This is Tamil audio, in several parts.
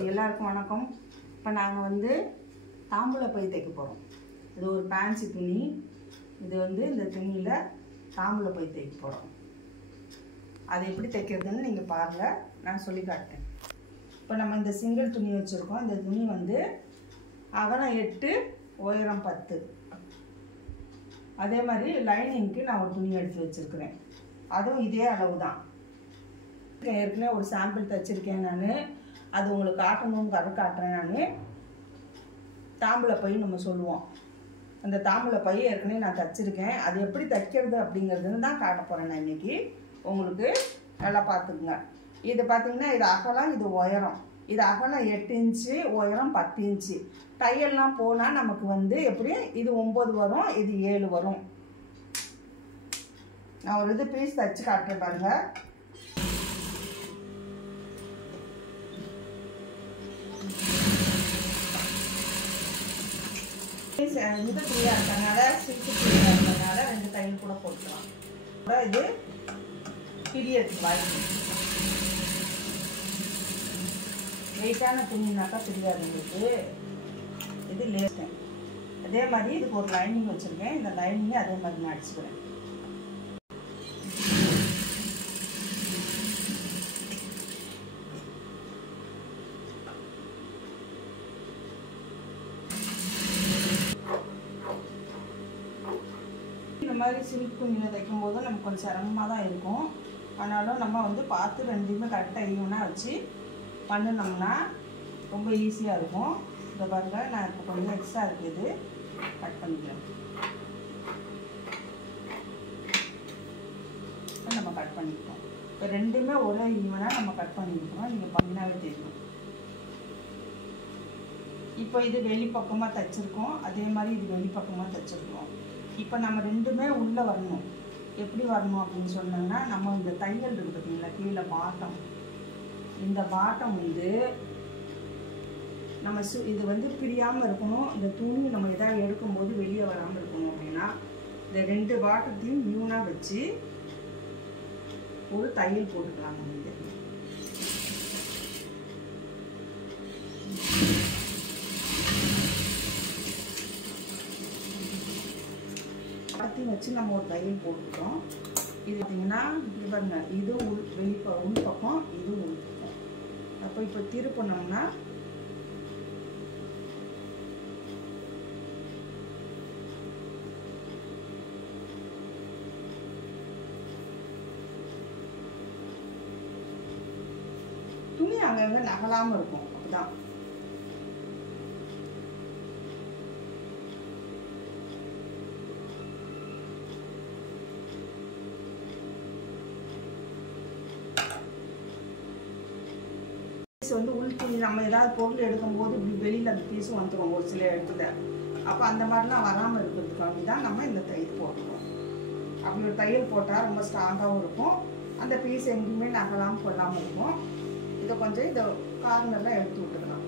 எல்லாருக்கும் வணக்கம். இப்போ நாங்கள் வந்து தாம்பூல பை தைக்க போகிறோம். இது ஒரு பேன்சி துணி. இது வந்து இந்த துணியில் தாம்பூல பை தைக்க போகிறோம். அது எப்படி தைக்கிறதுன்னு நீங்கள் பாருங்கள், நான் சொல்லி காட்டுறேன். இப்போ நம்ம இந்த சிங்கிள் துணி வச்சுருக்கோம். இந்த துணி வந்து அகலம் 8, உயரம் 10. அதே மாதிரி லைனிங்க்கு நான் ஒரு துணி எடுத்து வச்சுருக்கிறேன். அதுவும் இதே அளவு தான். ஏற்கனவே ஒரு சாம்பிள் தைச்சிருக்கேன் நான். அது உங்களுக்கு காட்டணுங்கிறத காட்டுறேன். நான் தாம்பூல பை நம்ம சொல்லுவோம். அந்த தாம்பூல பை ஏற்கனவே நான் தைச்சிருக்கேன். அது எப்படி தைக்கிறது அப்படிங்கிறதுன்னு தான் காட்ட போகிறேன் நான் இன்றைக்கி. உங்களுக்கு நல்லா பார்த்துக்குங்க. இது பார்த்திங்கன்னா இது அகலம், இது உயரம். இது அகலம் 8 இன்ச்சு, உயரம் 10 இன்ச்சு. தையல்லாம் போனால் நமக்கு வந்து எப்படி இது 9 வரும், இது 7 வரும். நான் ஒரு இது பீஸ் தைச்சு காட்டுறேன் பாருங்கள். இது ஃப்ரீயாக இருக்கிறதுனால, சில்க்கு ஃப்ரீயாக இருக்கிறதுனால 2 தையல் கூட போட்டுக்கலாம். இது பிரியறதுக்கு வாய்ப்பு. வெயிட்டான துணினாக்கா தெரியாது உங்களுக்கு. இது லேஸ்டன். அதே மாதிரி இதுக்கு ஒரு லைனிங் வச்சுருக்கேன். இந்த லைனிங்கை அதே மாதிரி நான் அடிச்சுக்கிறேன். இந்த மாதிரி சில்க் துணியில் தைக்கும் போது நமக்கு கொஞ்சம் சிரமமாக தான் இருக்கும். ஆனாலும் நம்ம வந்து பார்த்து ரெண்டுமே கரெக்டாக ஈவனாக வச்சு பண்ணினோம்னா ரொம்ப ஈஸியாக இருக்கும். இதை பாருங்கள், நான் இப்போ கொஞ்சம் எக்ஸ்ட்ரா இருக்குது, கட் பண்ணிக்கிறேன். நம்ம கட் பண்ணிக்கிறோம். இப்போ ரெண்டுமே ஒரே ஈவனாக நம்ம கட் பண்ணிக்கிறோம். நீங்கள் பண்ணினாவே தெரியும். இப்போ இது வெளிப்பக்கமாக தைச்சிருக்கோம். அதே மாதிரி இது வெளிப்பக்கமாக தைச்சிருக்கோம். இப்போ நம்ம ரெண்டுமே உள்ளே வரணும். எப்படி வரணும் அப்படின்னு சொன்னோம்னா, நம்ம இந்த தையல் இருக்குது பார்த்தீங்களா, கீழே பாட்டம். இந்த பாட்டம் வந்து நம்ம இது வந்து பிரியாமல் இருக்கணும். இந்த துணி நம்ம எதாவது எடுக்கும்போது வெளியே வராமல் இருக்கணும். அப்படின்னா இந்த 2 பாட்டத்தையும் யூனாக வச்சு ஒரு தையல் போட்டுக்கலாம். நம்ம இந்த வச்சு நம்ம ஒரு தையல் போட்டுக்கிறோம். இது பார்த்தீங்கன்னா பாருங்க, இது உள் பக்கம், இது உள் பக்கம். அப்போ இப்போ திருப்பினோம்னா துணி அங்கங்கே நகலாமல் இருக்கும். அப்படிதான் வந்து உள் துணி நம்ம ஏதாவது பொருள் எடுக்கும்போது இப்படி வெளியில் அந்த பீஸும் வந்துடும் ஒரு சில இடத்துல. அப்போ அந்த மாதிரிலாம் வராமல் இருக்கிறதுக்காண்டி தான் நம்ம இந்த தையல் போட்டுருவோம். அப்படி ஒரு தையல் போட்டால் ரொம்ப ஸ்ட்ராங்காகவும் இருக்கும். அந்த பீஸ் எங்கேயுமே நகலாமல் கொள்ளாமல் இருக்கும். இதை கொஞ்சம் இந்த கார்னர்லாம் எடுத்து விட்டுக்கலாம்.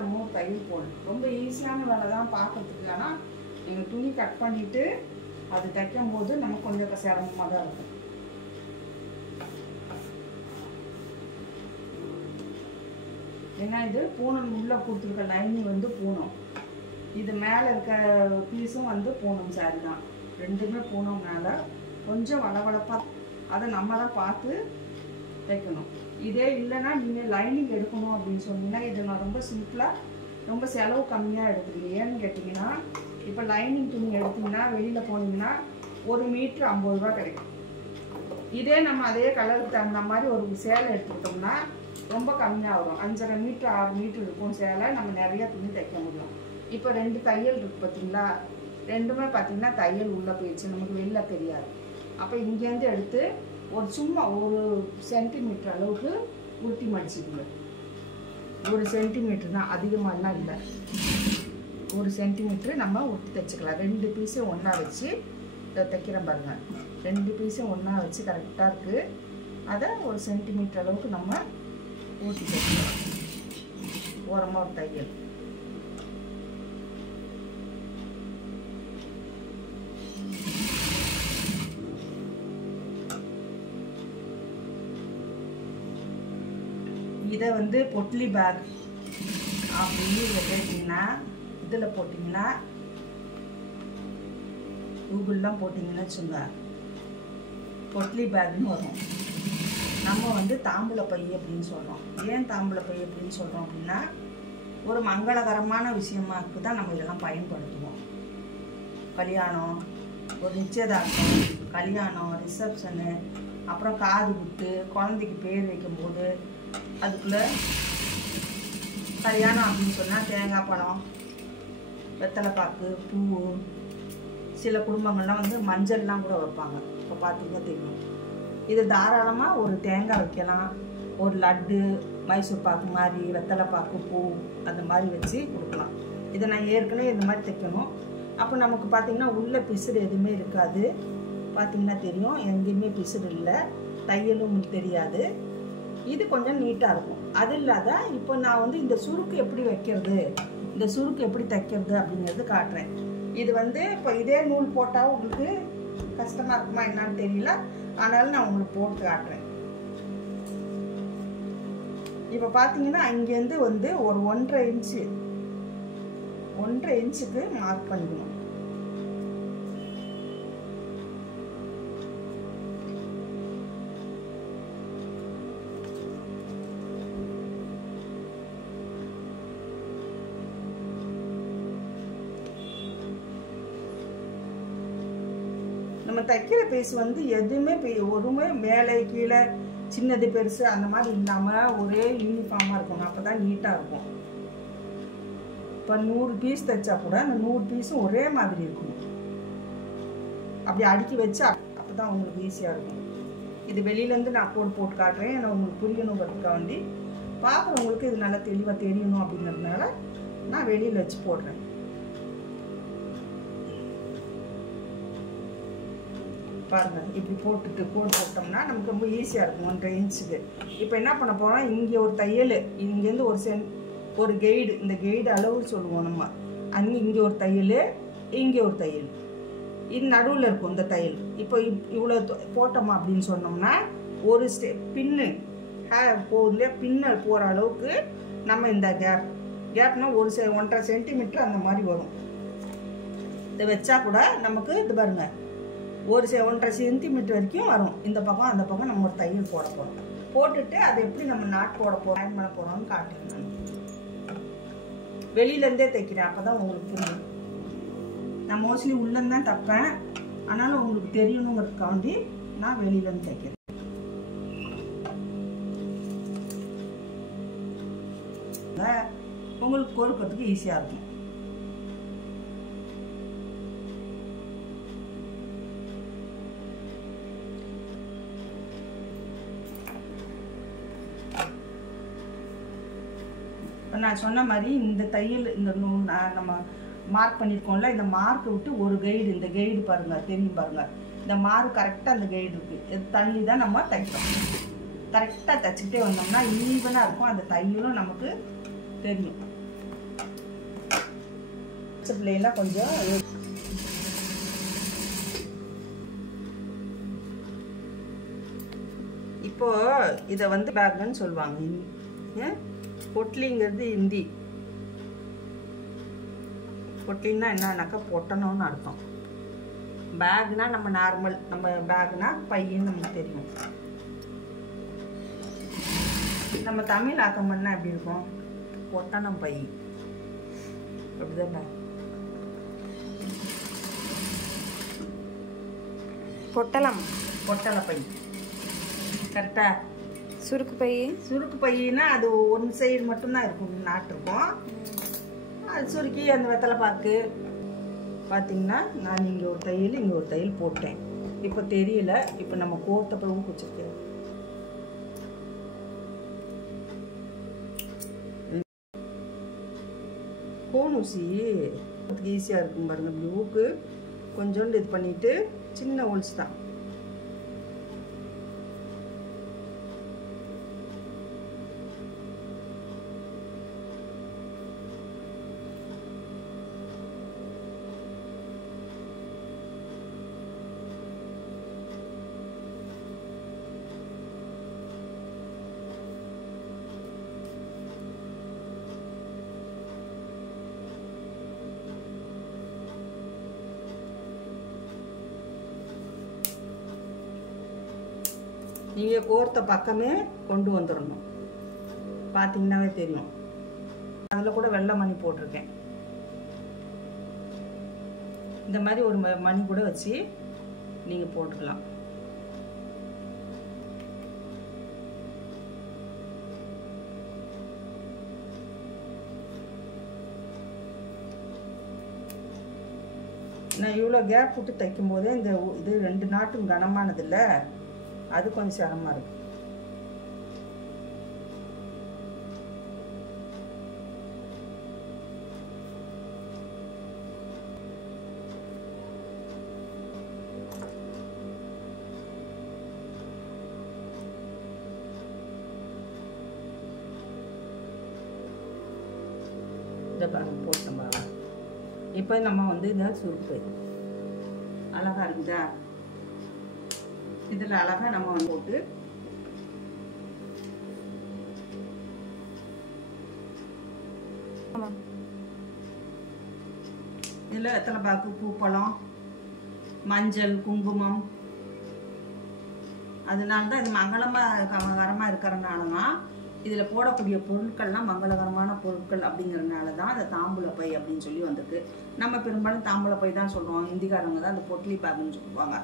நம்ம தையல் போடணும். ரொம்ப ஈஸியான வேலை தான் பார்க்கறதுக்கு. ஆனால் நீங்கள் துணி கட் பண்ணிவிட்டு அது தைக்கும் போது நமக்கு கொஞ்சம் சிரமமாக தான் இருக்கும். ஏன்னா இது பூனம் உள்ளே கொடுத்துருக்க லைனிங் வந்து பூனம். இது மேலே இருக்க பீஸும் வந்து பூனம் சாரி தான். ரெண்டுமே பூனம்னால கொஞ்சம் வளவளப்பாக அதை நம்ம தான் பார்த்து தைக்கணும். இதே இல்லைன்னா நீங்கள் லைனிங் எடுக்கணும் அப்படின்னு சொன்னீங்கன்னா இதை நான் ரொம்ப சிம்பிளாக ரொம்ப செலவு கம்மியாக எடுத்துருக்கேன். ஏன்னு கேட்டிங்கன்னா, இப்போ லைனிங் துணி எடுத்திங்கன்னா வெளியில் போனீங்கன்னா 1 மீட்ரு 50 ரூபா கிடைக்கும். இதே நம்ம அதே கலருக்கு தகுந்த மாதிரி ஒரு சேலை எடுத்துக்கிட்டோம்னா ரொம்ப கம்மியாக வரும். 5.5 மீட்ரு 6 மீட்ரு இருக்கும் சேலை. நம்ம நிறையா துணி தைக்க முடியும். இப்போ 2 தையல் இருக்குது பார்த்தீங்களா, ரெண்டுமே பார்த்திங்கன்னா தையல் உள்ளே போயிடுச்சு, நமக்கு வெளில தெரியாது. அப்போ இங்கேருந்து எடுத்து ஒரு சும்மா 1 சென்டிமீட்டர் அளவுக்கு உருட்டி மடிச்சுக்குங்க. 1 சென்டிமீட்டர் தான், அதிகமாகலாம் இல்லை. 1 சென்டிமீட்ரு நம்ம உருட்டி தைச்சிக்கலாம். 2 பீஸும் ஒன்றா வச்சு இதை தைக்கிறேன் பாருங்கள். 2 பீஸும் ஒன்றா வச்சு கரெக்டாக இருக்குது. அதை 1 சென்டிமீட்டர் அளவுக்கு நம்ம ஊற்றி தைக்கலாம். ஓரமாக ஒரு தையல். இதை வந்து பொட்லி பேக் அப்படின்னு கேட்டிங்கன்னா இதில் போட்டிங்கன்னா கூகுள்லாம் போட்டிங்கன்னா வச்சுங்க பொட்லி பேக்னு வரும். நம்ம வந்து தாம்பூல பை அப்படின்னு சொல்கிறோம். ஏன் தாம்பூல பை அப்படின்னு சொல்கிறோம் அப்படின்னா ஒரு மங்களகரமான விஷயமாக்கு தான் நம்ம இதெல்லாம் பயன்படுத்துவோம். கல்யாணம், ஒரு நிச்சயதார்த்தம், கல்யாணம், ரிசப்ஷனு, அப்புறம் காது குத்து, குழந்தைக்கு பேர் வைக்கும்போது அதுக்குள்ளே கல்யாணம் அப்படின்னு சொன்னால் தேங்காய் பழம், வெத்தலைப்பாக்கு, பூ, சில குடும்பங்கள்லாம் வந்து மஞ்சள்லாம் கூட வைப்பாங்க. இப்போ பார்த்தீங்கன்னா தெரியும். இது தாராளமாக ஒரு தேங்காய் வைக்கலாம், ஒரு லட்டு, மைசூர் பாக்கு மாதிரி, வெத்தலைப்பாக்கு, பூ அந்த மாதிரி வச்சு கொடுக்கலாம். இதை நான் ஏற்கனவே இந்த மாதிரி தைக்கணும். அப்போ நமக்கு பார்த்திங்கன்னா உள்ள பிசுறு எதுவுமே இருக்காது. பார்த்திங்கன்னா தெரியும், எங்கேயுமே பிசுறு இல்லை, தையலும் தெரியாது. இது கொஞ்சம் நீட்டாக இருக்கும். அது இல்லாத இப்போ நான் வந்து இந்த சுருக்கு எப்படி வைக்கிறது, இந்த சுருக்கு எப்படி தைக்கிறது அப்படிங்கிறது காட்டுறேன். இது வந்து இப்போ இதே நூல் போட்டால் உங்களுக்கு கஷ்டமாக இருக்குமா என்னன்னு தெரியல, ஆனாலும் நான் உங்களுக்கு போட்டு காட்டுறேன். இப்போ பார்த்தீங்கன்னா இங்கேருந்து வந்து ஒரு 1.5 இன்ச்சுக்கு மார்க் பண்ணிக்கணும். நம்ம தைக்கிற பீஸ் வந்து எதுவுமே ஒருமே மேலே கீழே சின்னது பெருசு அந்த மாதிரி இல்லாமல் ஒரே யூனிஃபார்மாக இருக்கணும். அப்போ தான் நீட்டாக இருக்கும். இப்போ 100 பீஸ் தைச்சா கூட அந்த 100 பீஸும் ஒரே மாதிரி இருக்கணும். அப்படி அடுக்கி வச்சா அப்போ தான் உங்களுக்கு ஈஸியாக இருக்கும். இது வெளியிலேருந்து நான் போட்டு காட்டுறேன். ஏன்னா உங்களுக்கு புரியணுங்கிறதுக்காக வேண்டி பார்க்குறவங்களுக்கு இது நல்லா தெளிவாக தெரியணும் அப்படிங்கிறதுனால நான் வெளியில் வச்சு போடுறேன். பாருங்கள், இப்படி போட்டோம்னா நமக்கு ரொம்ப ஈஸியாக இருக்கும் 1.5 இன்ச்சுக்கு. இப்போ என்ன பண்ண போகிறோம், இங்கே ஒரு தையல், இங்கேருந்து ஒரு கைடு, இந்த கைடு அளவு சொல்லுவோம் நம்ம. இங்கே ஒரு தையல், இங்கே ஒரு தையல், இது நடுவில் இருக்கும் இந்த தையல். இப்போ இவ்வளோ போட்டோமா அப்படின்னு சொன்னோம்னா ஒரு பின்னு போகுதுலையே, பின்ன போகிற அளவுக்கு நம்ம இந்த கேப்னா ஒரு 1.5 சென்டிமீட்டர் அந்த மாதிரி வரும். இதை வச்சா கூட நமக்கு இது பாருங்கள் ஒரு 1.5 சென்டிமீட்டர் வரைக்கும் வரும். இந்த பக்கம் அந்த பக்கம் நம்ம ஒரு தையல் போட போகிறோம். போட்டுட்டு அதை எப்படி நம்ம நாட் போட போகிறோம், அயன் பண்ண போகிறோம்னு காட்டுறேன். நான் வெளியிலேருந்தே தைக்கிறேன், அப்போ தான் உங்களுக்கு புரியும். நான் மோஸ்ட்லி உள்ளேருந்து தான் தைப்பேன், ஆனாலும் உங்களுக்கு தெரியணுங்கிறதுக்காண்டி நான் வெளியிலேருந்து தைக்கிறேன். உங்களுக்கு கோர்க்கிறதுக்கு ஈஸியாக இருக்கும். நான் சொன்ன மாதிரி இந்த தையல் இந்த நம்ம மார்க் பண்ணியிருக்கோம்ல, இந்த மார்க்கை விட்டு ஒரு கைடு, இந்த கைடு பாருங்கள் தெரியும் பாருங்கள், இந்த மார்க் கரெக்டாக அந்த கைடு இருக்குது. இது தள்ளி தான் நம்ம தைக்கிறோம். கரெக்டாக தைச்சிக்கிட்டே வந்தோம்னா ஈவனாக இருக்கும். அந்த தையலும் நமக்கு தெரியும். பிள்ளைலாம் கொஞ்சம் இப்போ இதை வந்து பேக்னு சொல்லுவாங்க. பொட்லிங்கிறது ஹிந்தி. பொட்லின்னா என்னன்னாக்கா பொட்டணும்னு அர்த்தம். பேக்னா நம்ம நார்மல், நம்ம பேக்னா பையன்னு நமக்கு தெரியும். நம்ம தமிழ் ஆக்கம் பண்ணால் எப்படி இருக்கும், பொட்டணம் பை, அப்படிதான் பேக். பொட்டலை பை கரெக்டா. சுருக்கு பையினா அது ஒன் சைடு மட்டும்தான் இருக்கும், நாட்டு இருக்கும். அது சுருக்கி அந்த வெத்தலை பாக்கு பார்த்தீங்கன்னா நான் இங்கே ஒரு தையல் இங்கே ஒரு தையல் போட்டேன். இப்போ தெரியல, இப்போ நம்ம கோர்த்தப்ப ஊக்குச்சிருக்கேன். கோனூசி ஈஸியாக இருக்கும் பாருங்க. இப்படி ஊக்கு கொஞ்சோண்டு இது பண்ணிட்டு சின்ன ஹோல்ஸ் தான். நீங்கள் கோர்த்த பக்கமே கொண்டு வந்துடணும். பார்த்தீங்கன்னாவே தெரியும். அதில் கூட வெள்ளை மணி போட்டிருக்கேன். இந்த மாதிரி ஒரு மணி கூட வச்சு நீங்கள் போட்டுக்கலாம். நான் இவ்வளோ கேப் விட்டு தைக்கும் போதே இந்த இது 2 நாட்டும் கனமானது இல்லை, அது கொஞ்சம் சிரமமாக இருக்கு. இதை பாருங்க போட்டோம் பாருங்க. இப்போ நம்ம வந்து இந்த சுருப்பு அழகா இருக்குதா, இதில் அழகாக நம்ம வந்து போட்டு இதில் எத்தனை பாக்கு பூப்பழம், மஞ்சள், குங்குமம், அதனால தான் இது மங்களகரமாக இருக்கிறனால தான் இதில் போடக்கூடிய பொருட்கள்லாம் மங்களகரமான பொருட்கள் அப்படிங்கிறதுனால தான் அந்த தாம்பூல பை அப்படின்னு சொல்லி வந்திருக்கு. நம்ம பெரும்பாலும் தாம்பூல பை தான் சொல்கிறோம். ஹிந்திக்காரங்க தான் அந்த பொட்லி பேக்குன்னு சொல்லுவாங்க.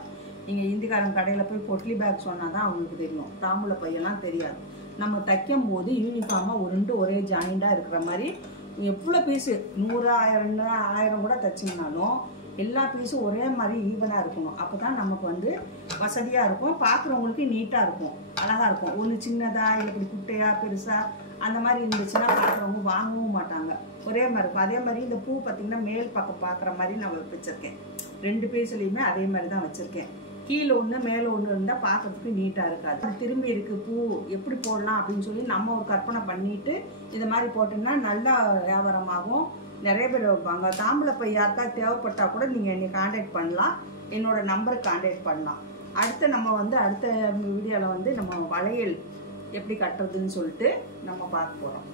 நீங்கள் ஹிந்திக்காரங்க கடையில் போய் பொட்லி பேக் சொன்னால் தான் அவங்களுக்கு தெரியும், தாம்பூல பையெல்லாம் தெரியாது. நம்ம தைக்கும் போது யூனிஃபார்மாக ஒரு 2 ஒரே ஜாயிண்டாக இருக்கிற மாதிரி எவ்வளோ பீஸு 100, 1000 கூட தைச்சிங்கனாலும் எல்லா பீஸும் ஒரே மாதிரி ஈவனாக இருக்கணும். அப்போ தான் நமக்கு வந்து வசதியாக இருக்கும், பார்க்குறவங்களுக்கு நீட்டாக இருக்கும், அழகாக இருக்கும். ஒன்று சின்னதாக இல்லை இப்படி குட்டையாக பெருசாக அந்த மாதிரி இருந்துச்சுன்னா பார்க்குறவங்க வாங்கவும் மாட்டாங்க. ஒரே மாதிரி இருக்கும். அதே மாதிரி இந்த பூ பார்த்திங்கன்னா மேல் பக்கம் பார்க்குற மாதிரி நான் வச்சுருக்கேன். 2 பீஸ்லேயுமே அதே மாதிரி தான் வச்சுருக்கேன். கீழே ஒன்று மேலே ஒன்று இருந்தால் பார்க்குறதுக்கு நீட்டாக இருக்காது. அது திரும்பி இருக்குது பூ எப்படி போடலாம் அப்படின்னு சொல்லி நம்ம ஒரு கற்பனை பண்ணிவிட்டு இந்த மாதிரி போட்டிங்கன்னா நல்லா வியாபாரமாகும். நிறைய பேர் வைப்பாங்க. தாம்பூல பை யாருக்கா தேவைப்பட்டால் கூட நீங்கள் என்னை காண்டாக்ட் பண்ணலாம், என்னோடய நம்பருக்கு காண்டாக்ட் பண்ணலாம். அடுத்து நம்ம வந்து அடுத்த வீடியோவில் வந்து நம்ம வளையல் எப்படி கட்டுறதுன்னு சொல்லிட்டு நம்ம பார்க்க போகிறோம்.